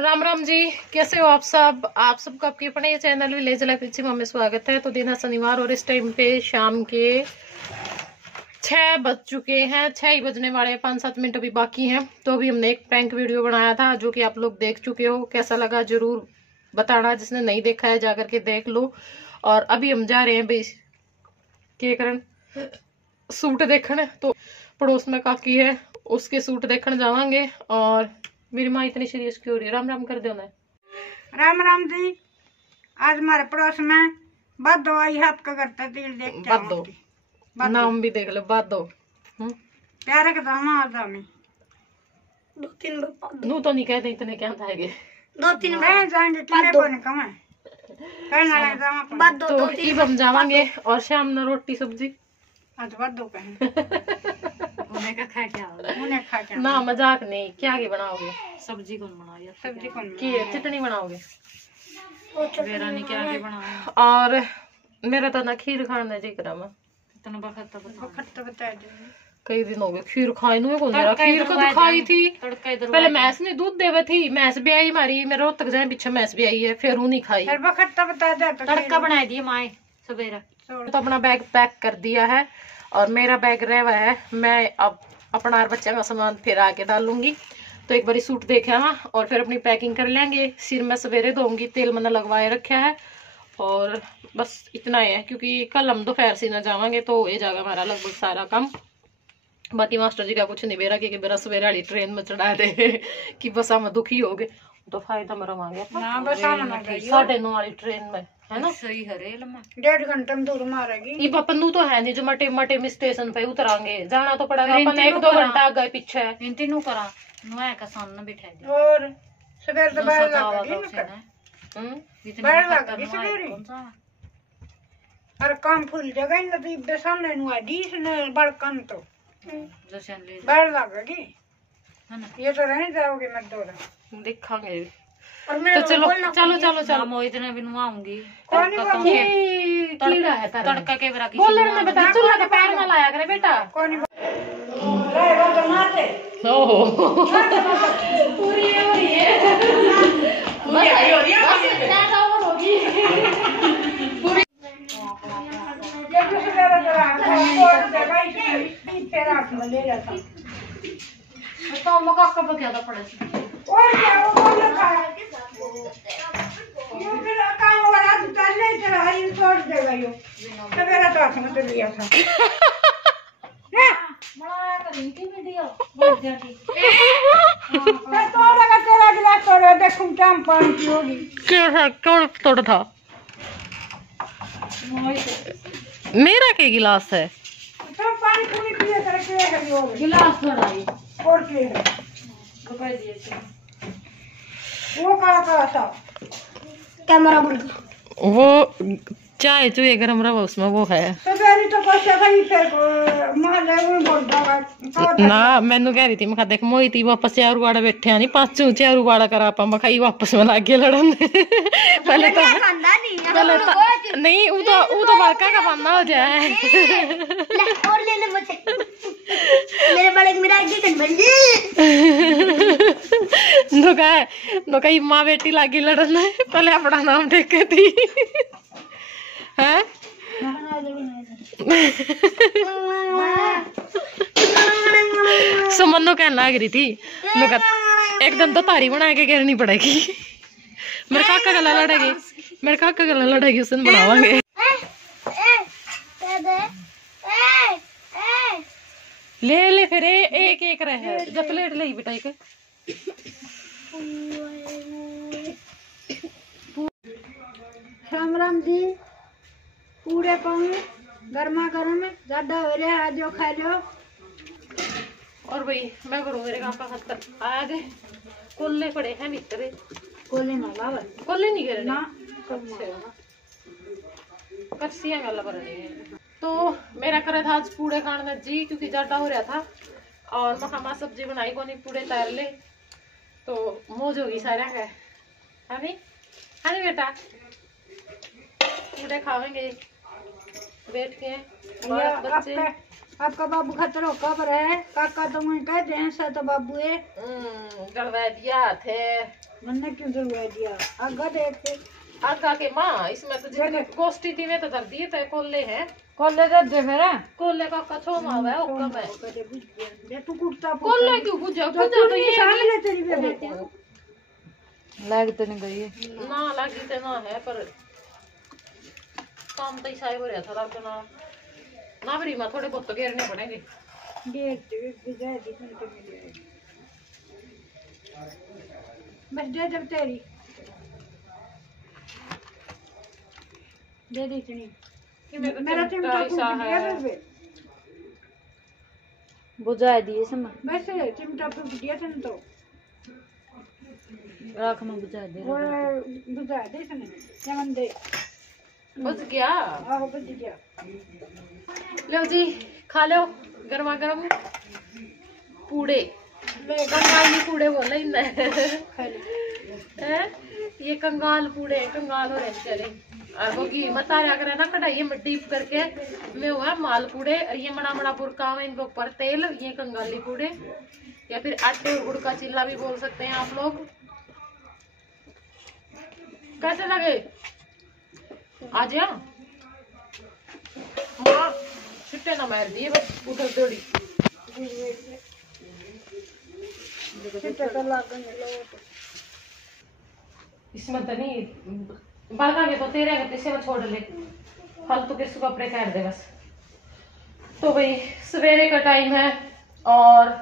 राम राम जी, कैसे हो आप सब। आप सबको आपके अपने चैनल विलेज लाइफ रिची में स्वागत है। तो दिन है शनिवार और इस टाइम पे शाम के 6 बज चुके हैं। 6 ही बजने वाले हैं, 5-7 मिनट अभी बाकी हैं। तो अभी हमने एक प्रैंक वीडियो बनाया था जो कि आप लोग देख चुके हो। कैसा लगा जरूर बताना, जिसने नहीं देखा है जाकर के देख लो। और अभी हम जा रहे हैं भाई के कारण सूट देखने। तो पड़ोस में काकी है, उसके सूट देखने जावांगे। और मेरी माँ इतनी सीरियस क्यों हो रही है। राम राम कर दो ना। राम राम जी। आज हमारे पड़ोस में बाद दो आई हाथ का करता तिल देख के बाद दो नाम भी देख लो। बाद दो प्यारे के दामा आज हमें 2-3 बार नू तो नहीं कहते इतने क्या था 2-3 मैं जाएंगे किले को नहीं कमाए कहने लगे दामा पर बाद तो अब हम जावांगे। और शाम में रोटी सब्जी आज बाद दो कहें उन्हें का खा क्या उन्हें खा क्या ना मजाक नहीं। क्या के बनाओगे? सब्जी कौन बनाओगे? सब्जी कौन की चटनी बनाओगे? बेरा नहीं क्या आगे बनाओ। और मेरा तो ना खीर खाने जी करा मैं इतना बखत बता दे। कई दिन हो गए खीर खाई नु कौन मेरा खीर को तो खाई थी पहले। मैस ने दूध देवे थी, मैस भी आई हमारी मेरे रोहतक जाए पीछे मैस भी आई है, फिर वो नहीं खाई। फिर बखत बता दे तो तड़का बना दिए माए सवेरा। तो अपना बैग पैक कर दिया है और मेरा बैग रह हुआ है। मैं अब अपना बच्चा का सामान फिर आके डालूंगी। तो एक बारी सूट देखे हाँ और फिर अपनी पैकिंग कर लेंगे। सिर में सवेरे धोऊंगी, तेल मैंने लगवाए रखा है। और बस इतना ही है क्योंकि कल हम दोपहर से न जावांगे तो ये जाएगा हमारा लगभग सारा काम। बाकी मास्टर जी का कुछ नहीं बेरा कि मेरा सवेरे वाली ट्रेन में चढ़ा दे कि बस हम दुखी हो गए तो फायदा मेरा मांगे 9:30 वाली ट्रेन में है ना। सही है रेल में 1.5 घंटे में दूर मारेगी। ये पपनू तो है नहीं जो मटे मटे में स्टेशन पे उतरांगे, जाना तो पड़ेगा अपन 1-2 घंटा आगे पीछे तीनों करा नुआ का सामने बिठा दे। और सवेर तो बाहर लगेगी सवेरे और काम फुल जगह न दी बेसामने नुआ डीस न बड़कन तो बाहर लगेगी है ना। ये तो रह जाओगे मत दो दिखांगे। तो चलो चलो चलो चलो मोहित ने भी नुआऊंगी। कीड़ा है तड़का के बरा की बोल रहे बता चूल्हा का पैर ना लाया करे बेटा। कौन रहेगा तो मारते ओहो पूरी हो रही है पूरी हो रही है ज्यादा और होगी पूरी जब से जरा और जगह ही फिर आप ले जाता तो मका कब क्या था पड़े और क्या वो बोल रहा है यो फिर काम वाला दुकान ले चला ये छोड़ देगा यो सवेरा तो हाथ में तो लिया था बड़ा करेंगे की वीडियो बहुत जाती मैं तोड़ेगा तेरा गिलास तोड़े देखूं क्या पानी की होगी। क्या तोड़ा था मेरा के गिलास है तो पानी पूरी पिए करके है यो गिलास तोड़ाई और के है रुपए दिए थे वो काला सा कैमरा बंद कर। वो चाय चुए गरम रवा उसमें वो है सवेरी तो पैसे भाई फिर महले में बोल दगा ना। मैनू कह रही थी मैं देख मोई थी वापस चारू वाड़ा बैठे नहीं पाचू चारू वाड़ा करा पा मखाई वापस में लागे लड़न पहले तो नहीं वो तो बड़का का बंदा हो जाए ले और ले ले मुझे मेरे बड़े मेरा आगे कन बन जी नो माँ बेटी लागी लड़न पहले अपना नाम देखे थी है सुमन कहने लग रही थी एकदम तो तारी बना के गिरनी पड़ेगी। मेरे काका गला लड़ेगी, मेरे काका गला लड़ेगी उस दिन बनावांगे। ले ले फिर एक एक रहे जब प्लेट ले बेटा एक राम राम जी पूरे पाऊंगे गर्मा गर्म ज्यादा हो रहा है जो खा लो। और भाई मैं करूँ मेरे काम का खत्म आ गए कोल्ले पड़े हैं भीतर कोले ना लावा कोल्ले नहीं गिरे ना कच्चियां गल करनी है। तो मेरा करे था आज पूड़े खाने जी क्योंकि ज्यादा हो रहा था और मखामा सब्जी बनाई को नहीं पूड़े तैर ले तो मौज होगी सारा है नहीं बेटा पूड़े खावेंगे बैठ के बच्चे आपका बाबू खतरो कब रहे काका तो मुझे कहते हैं सा तो बाबू है गड़वा दिया थे मैंने क्यों जलवा दिया आगा देखते आगा के माँ इसमें तो जितने गोष्ठी थी वे तो धर दिए थे कोल्ले हैं कोल्ले दे दे मेरा कोल्ले का कछो मावा है ओका में ये तू कुर्ता कोल्ले क्यों बुझा बुझा तो ये सामने तेरी बेटी लाग तो नहीं गई ना लगी तो ना है पर काम तो ही साइब हो रहा था रात ना ना बड़ी माँ थोड़े बहुत तो घेरने पड़ेंगे डेढ़ बिजा दी तो मिल जाएगी बस दे दे तेरी दे दी इतनी मेरा चिमटा फूट गया बे बुझा दिए सम बस चिमटा फूट गया सन तो राख में बुझा दे और बुझा दे सन जमन दे बुझ गया आहो बुझ गया लो जी खा लो गर्मा गर्म पूड़े ले कंगाली पूड़े बोला इन्हें खा ले हैं ये कंगाल पूड़े कंगाल हो रहे चले और वो घी मत आ रहा करे ना कढ़ाई में डीप करके में हुआ माल पूड़े और ये मड़ा मड़ा बुरका हुआ इनके ऊपर तेल ये कंगाली पूड़े या फिर आटे और गुड़ का चिल्ला भी बोल सकते हैं आप लोग। कैसे लगे आज यहाँ माँ छुट्टे ना मार दिए बस उधर दौड़ी इसमें तो नहीं बागांगे तो तेरे किसी में छोड़ ले फालतू के इसको कपड़े काट दे बस। तो भाई सवेरे का टाइम है और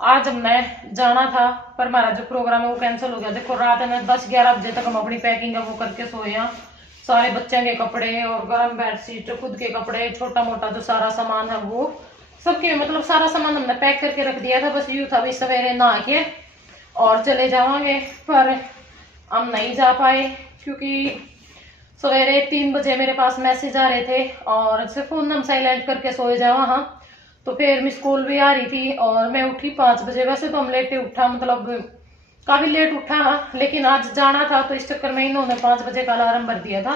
आज हमने जाना था पर हमारा जो प्रोग्राम है वो कैंसिल हो गया। देखो रात में 10-11 बजे तक हम अपनी पैकिंग है वो करके सोए हैं। सारे बच्चे के कपड़े और गर्म बेडशीट खुद के कपड़े छोटा मोटा जो सारा सामान है वो सबके मतलब सारा सामान हमने पैक करके रख दिया था। बस यूं था भाई सवेरे नहा के और चले जावांगे पर हम नहीं जा पाए क्योंकि सवेरे 3 बजे मेरे पास मैसेज आ रहे थे और सिर्फ फोन हम साइलेंट करके सोए जावा। हाँ तो फिर मिस कॉल भी आ रही थी और मैं उठी 5 बजे। वैसे तो हम लेटे उठा मतलब काफी लेट उठा हाँ, लेकिन आज जाना था तो इस चक्कर में इन्होंने 5 बजे का अलार्म भर दिया था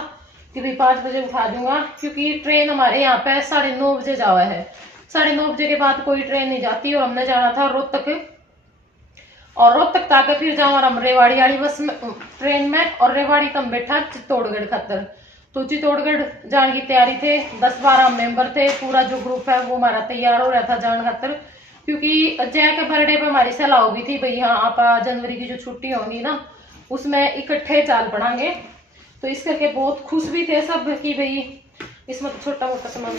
कि भाई 5 बजे उठा दूंगा क्योंकि ट्रेन हमारे यहाँ पे 9:30 बजे जावा है। 9:30 बजे के बाद कोई ट्रेन नहीं जाती और हमने जाना था रोहतक और रोहतक तक फिर जाओ हम रेवाड़ी वाली बस में ट्रेन में और रेवाड़ी तम बैठा चित्तौड़गढ़ खातर। तो चित्तौड़गढ़ जाने की तैयारी थे 10-12 मेंबर थे पूरा जो ग्रुप है वो हमारा तैयार हो रहा था जाने खातर क्योंकि जय के बर्थडे पे हमारी सलाह होगी थी भाई हाँ आप जनवरी की जो छुट्टी होगी ना उसमें इकट्ठे चाल पड़ांगे। तो इस करके बहुत खुश भी थे सब कि भाई इसमें तो छोटा मोटा सामान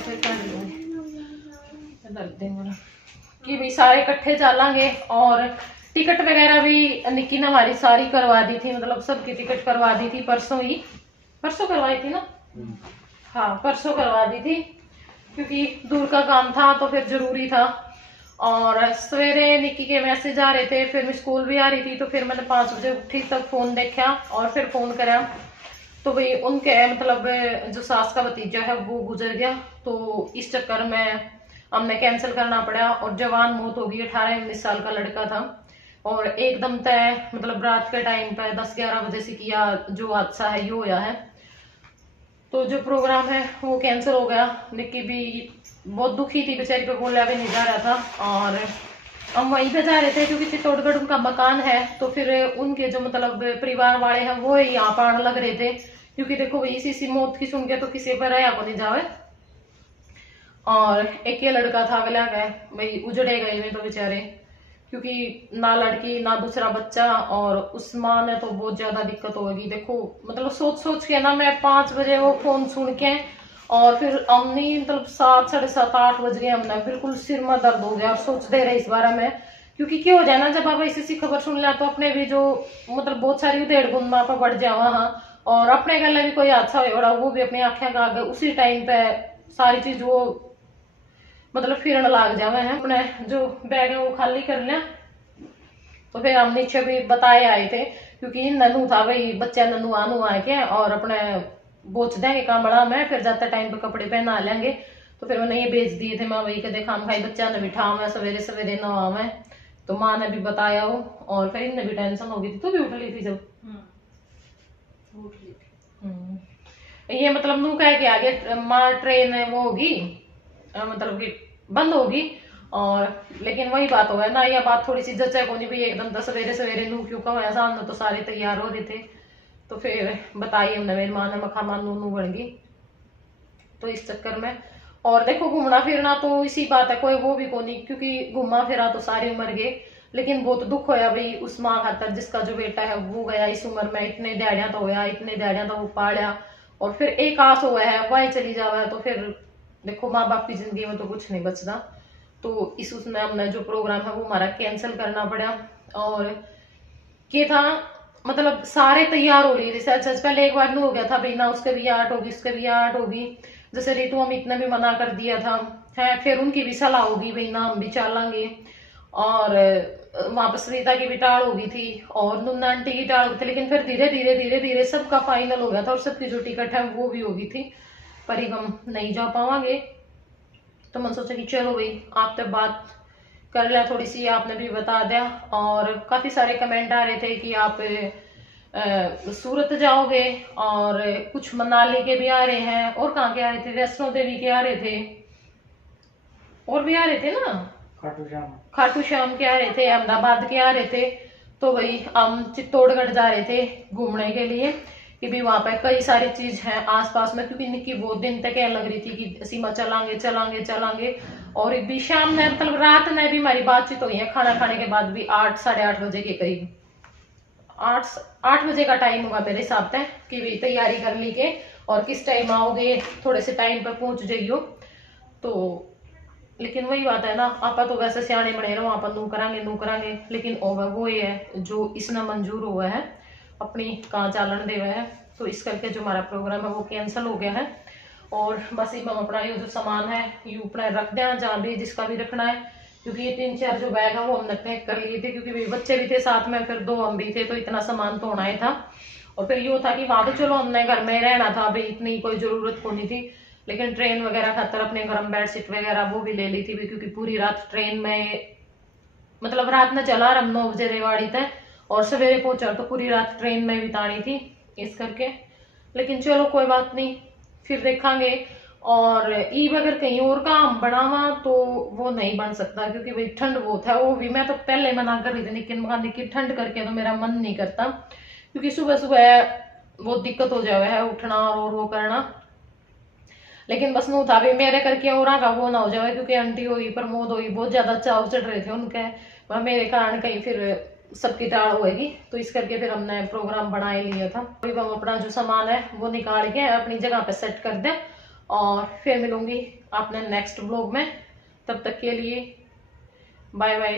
कि भाई सारे इकट्ठे चलेंगे। और टिकट वगैरह भी निक्की ने हमारी सारी करवा दी थी मतलब सबकी टिकट करवा दी थी परसों करवाई थी ना हाँ परसों करवा दी थी क्योंकि दूर का काम था तो फिर जरूरी था। और सवेरे निक्की के मैसेज आ रहे थे फिर मैं स्कूल भी आ रही थी तो फिर मैंने 5 बजे उठी तक फोन देखा और फिर फोन करा तो भाई उनके मतलब जो सास का भतीजा है वो गुजर गया तो इस चक्कर में हमने कैंसिल करना पड़ा और जवान मौत होगी। 18-19 साल का लड़का था और एकदम तय मतलब रात के टाइम पे 10-11 बजे से किया जो हादसा है ये होया है। तो जो प्रोग्राम है वो कैंसिल हो गया। निक्की भी बहुत दुखी थी बेचारी पे बोला भी नहीं जा रहा था और हम वहीं पे जा रहे थे क्योंकि चित्तौड़गढ़ उनका मकान है तो फिर उनके जो मतलब परिवार वाले हैं वो यहाँ पर आने लग रहे थे क्योंकि देखो भाई इसी मौत की सुन के तो किसी पर आया को नहीं जावे। और एक ये लड़का था अगला गए भाई उजड़े गए हुए तो बेचारे क्योंकि ना लड़की ना दूसरा बच्चा और उस माँ ने तो बहुत ज्यादा दिक्कत होगी। देखो मतलब सोच के ना मैं 5 बजे वो फोन सुन के और फिर हमने मतलब 7-7:30-8 बज गए हमने बिल्कुल सिर में दर्द हो गया और सोचते रहे इस बारे में क्योंकि क्या हो जाए ना जब आप ऐसी खबर सुन लिया तो अपने भी जो मतलब बहुत सारी उधेड़ गुंदा पर बढ़ जावा हाँ और अपने गले भी कोई हादसा हो वो भी अपनी आंखें का आगे उसी टाइम पे सारी चीज वो मतलब फिरन लाग जावे हैं। अपने जो बैग है वो खाली कर लिया तो फिर हम नीचे भी बताए आए थे क्योंकि ननू था भाई बच्चा ननू आनू आए के और अपने बोच देंगे कमरा में फिर जाते टाइम पे कपड़े पहना लेंगे। तो फिर मैंने ये भेज दिए थे मैं वही के देखा खाई बच्चा ने बिठा मैं सवेरे नवा तो माँ ने भी बताया वो और फिर इन्हें भी टेंशन हो गई थी। तू भी उठ ली थी जब ये मतलब नू कह के आगे माँ ट्रेन वो होगी मतलब कि बंद होगी। और लेकिन वही बात हो गया ना, यह बात थोड़ी सी जचा को नहीं भाई एकदम तो सवेरे सवेरे नू क्यों का सामने तो सारे तैयार हो रहे थे। तो फिर बताइए हमने मेरी माँ ने मखा मान नू बन गई तो इस चक्कर में। और देखो घूमना फिरना तो इसी बात है, कोई वो भी को नहीं, क्योंकि घूमा फिरा तो सारे उम्र गए, लेकिन बहुत दुख होया भाई उस माँ खातर जिसका जो बेटा है वो गया इस उम्र में, इतने दिहाड़ियां तो होया, इतने दिहाड़ियां तो वो पालिया और फिर एक आस हुआ है वह चली जावा है। तो फिर देखो माँ बाप की जिंदगी में तो कुछ नहीं बचता। तो इस उसमें हमने जो प्रोग्राम है वो हमारा कैंसिल करना पड़ा। और क्या था मतलब सारे तैयार हो रही थी, सच पहले एक बार नू हो गया था भाई ना उसके भी आर्ट होगी उसके भी आर्ट होगी, जैसे रितु हम इतना भी मना कर दिया था है, फिर उनकी भी सलाह होगी भाई ना हम भी चलेंगे। और वापस रीता की भी टाल हो गई थी और नुन्ना आंटी की टाल हो गई थी, लेकिन फिर धीरे धीरे धीरे धीरे सबका फाइनल हो गया था और सबकी जो टिकट है वो भी हो गई थी, पर ही हम नहीं जा पावांगे। तो मैंने सोचा कि चलो भाई आपसे बात कर लिया थोड़ी सी, आपने भी बता दिया। और काफी सारे कमेंट आ रहे थे कि आप सूरत जाओगे और कुछ मनाली के भी आ रहे हैं और कहाँ के आ रहे थे, वैष्णो देवी के आ रहे थे और भी आ रहे थे ना, खाटू श्याम के आ रहे थे, अहमदाबाद के आ रहे थे। तो भाई हम चित्तौड़गढ़ जा रहे थे घूमने के लिए कि भी वहां पे कई सारी चीज है आसपास में, क्योंकि निक्की बहुत दिन तक कह लग रही थी कि सीमा चलांगे चलांगे चलांगे। और भी शाम में मतलब रात में भी हमारी बातचीत हुई है, खाना खाने के बाद भी 8 साढ़े 8 बजे के करीब, 8 बजे का टाइम होगा मेरे हिसाब से कि भाई तैयारी कर ली के और किस टाइम आओगे, थोड़े से टाइम पर पहुंच जाइयो। तो लेकिन वही बात है ना, आपा तो वैसे सियाने बने रहो आप नू करांगे, लेकिन ओवर वो ये है जो इसने मंजूर हुआ है अपनी कहाँ चालन दे हुआ है। तो इस करके जो हमारा प्रोग्राम है वो कैंसिल हो गया है। और बस हम अपना ये जो सामान है ये ऊपर रख दें जहाँ भी जिसका भी रखना है, क्योंकि ये 3-4 जो बैग है वो हमने पैक कर लिए थे, क्योंकि बच्चे भी थे साथ में, फिर 2 हम भी थे, तो इतना सामान तो होना ही था। और फिर ये था कि वहां तो चलो हमने घर में रहना था भाई, इतनी कोई जरूरत होनी थी, लेकिन ट्रेन वगैरह खातर अपने गर्म बेडशीट वगैरह वो भी ले ली थी, क्योंकि पूरी रात ट्रेन में मतलब रात में चला हम 9 बजे रेवाड़ी तक और सवेरे पहुंचा तो पूरी रात ट्रेन में बितानी थी इस करके। लेकिन चलो कोई बात नहीं, फिर देखेंगे। और ईब अगर कहीं और काम बनावा तो वो नहीं बन सकता, क्योंकि भाई ठंड बहुत है, वो भी मैं तो पहले मना कर रही थी लेकिन ठंड करके तो मेरा मन नहीं करता, क्योंकि सुबह सुबह बहुत दिक्कत हो जावे है उठना और वो करना। लेकिन बस नू था भी मेरे करके और का वो ना हो जाए, क्योंकि आंटी हुई प्रमोद हुई बहुत ज्यादा चाव चढ़ रहे थे उनके, वह मेरे कारण कहीं फिर सबकी टाड़ होएगी। तो इस करके फिर हमने प्रोग्राम बना ही लिया था। अभी हम अपना जो सामान है वो निकाल के अपनी जगह पे सेट कर दे और फिर मिलूंगी आपने नेक्स्ट व्लॉग में। तब तक के लिए बाय बाय।